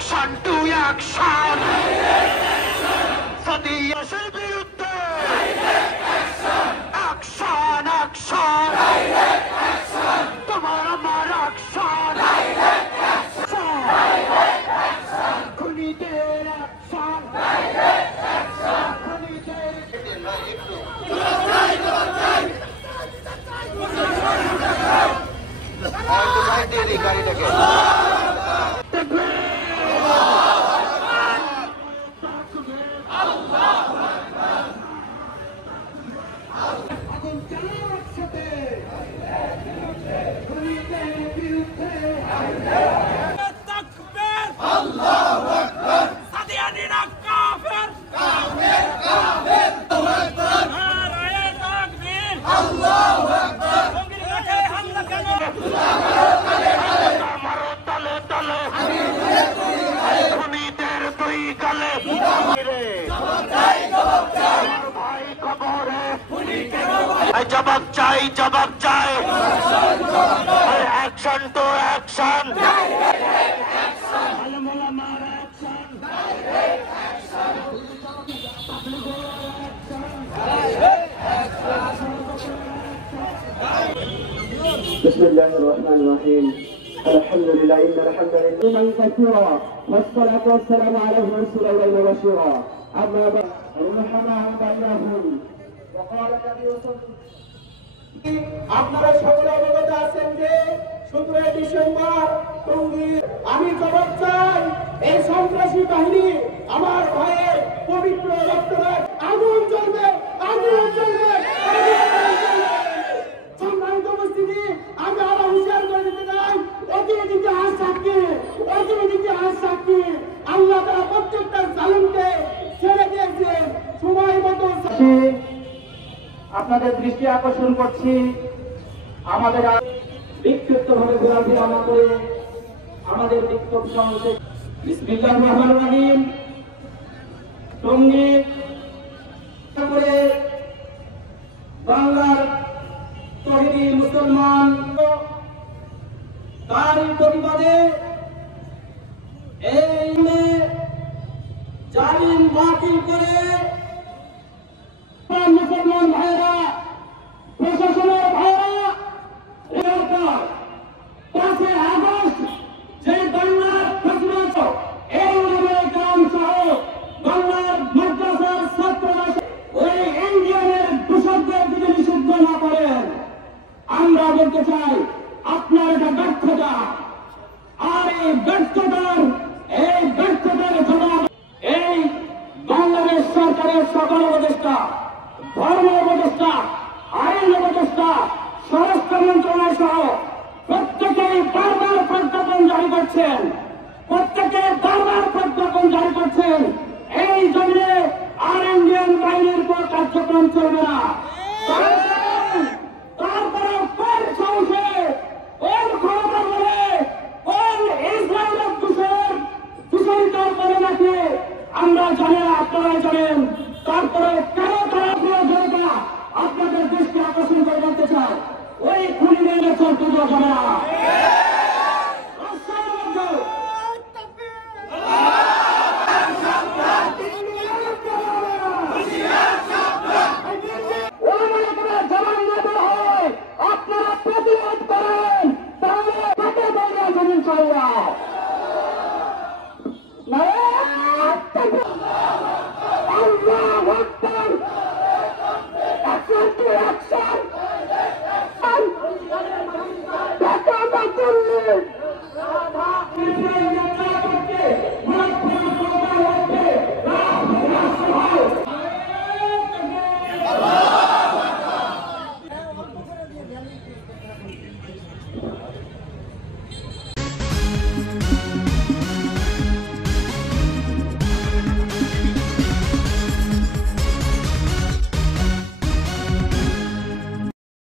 action to action সদিয়াসের বিরুদ্ধে action action তোমার আমার অ্যাকশন খুনিদের অ্যাকশন খুনিদের গাড়িটাকে জবাব চাই জবাব চাই অ্যাকশন টু অ্যাকশন بسم الله الرحمن الرحيم الحمد لله إن الحمد لله كثيرا والصلاة والسلام على رسول الله بشيرا أما بعد رحمه الله وقال النبي صلى الله عليه وسلم আপনারা সকলে অবগত আছেন যে 17 ডিসেম্বর টঙ্গীর আমি জবাব চাই এই সন্ত্রাসী বাহিনী আমার ভাইয়ের পবিত্র রক্তে আগুন জ্বলবে আগুন জ্বলবে সম্মানিত উপস্থিতি আমি আরো হুঁশিয়ার করে দিতে চাই অতিরিক্ত সাক্ষী আল্লাহ তাআলা প্রত্যেকটা জালিমকে ছেড়ে দিয়েছেন সময় মতো আপনাদের দৃষ্টি আকর্ষণ করছি আমাদের বিক্ষিপ্তভাবে ঘোরাফেরা না করে আমাদের বিক্ষোভ সমাবেশে বিসমিল্লাহির রহমানির রহিম টঙ্গী করে বাংলার তহিদি মুসলমান তারই প্রতিবাদে এই জালিম বাতিল করে মুসলমান ভাইরা প্রশাসনের ভাইরা সরকার 5 আগস্ট যে বাংলার ফেসবুক এই গ্রাম সহ বাংলার মাদ্রাসার ছাত্ররা ওই ইন্ডিয়ানের দূষকদের যদি নিষিদ্ধ না করেন আমরা বলতে চাই আপনার এটা ব্যর্থতা আর এই ব্যর্থতার জবাব এই বাংলাদেশ সরকারের সকল উপদেষ্টা ধর্ম উপদেষ্টা আইন উপদেষ্টা স্বরাষ্ট্র মন্ত্রণালয় সহ প্রত্যেকেই বারবার প্রজ্ঞাপন জারি করছেন এই জমিনে আর ইন্ডিয়ান বাহিনীর উপর কার্যক্রম চলবে না তারপরে কোন সাহসে কোন ক্ষমতা বলে কোন ইসরায়েলের দূষণিত করে নাকি আমরা জানি না আপনারা জানেন তারপরে কেন তারা প্রিয় জনতা আপনাদের দৃষ্টি আকর্ষণ করে বলতে চায় ওই খুনিদের চলতে যাবে না